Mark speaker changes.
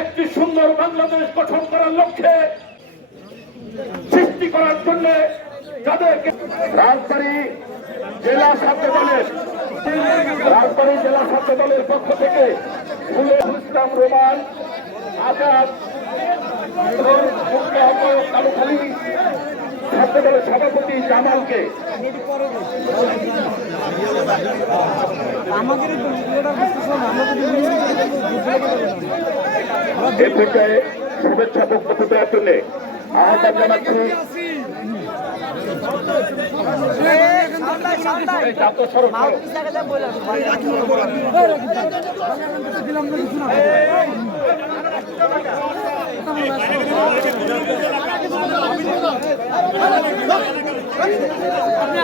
Speaker 1: একটি সুন্দর বাংলাদেশ গঠন করার লক্ষ্যে, সৃষ্টি করার জন্য যাদেরকে রাজবাড়ী জেলা ছাত্র দলের রাজবাড়ী জেলা ছাত্র দলের পক্ষ থেকে ইসলাম রোমান, আজাদ কালুখালী ছাত্র দলের সভাপতি জামালকে
Speaker 2: না
Speaker 1: এ পর্যায়ে শুভেচ্ছা বক্তব্য দেওয়ার জন্য আহ্বান জানাচ্ছি সড়ক সড়ক।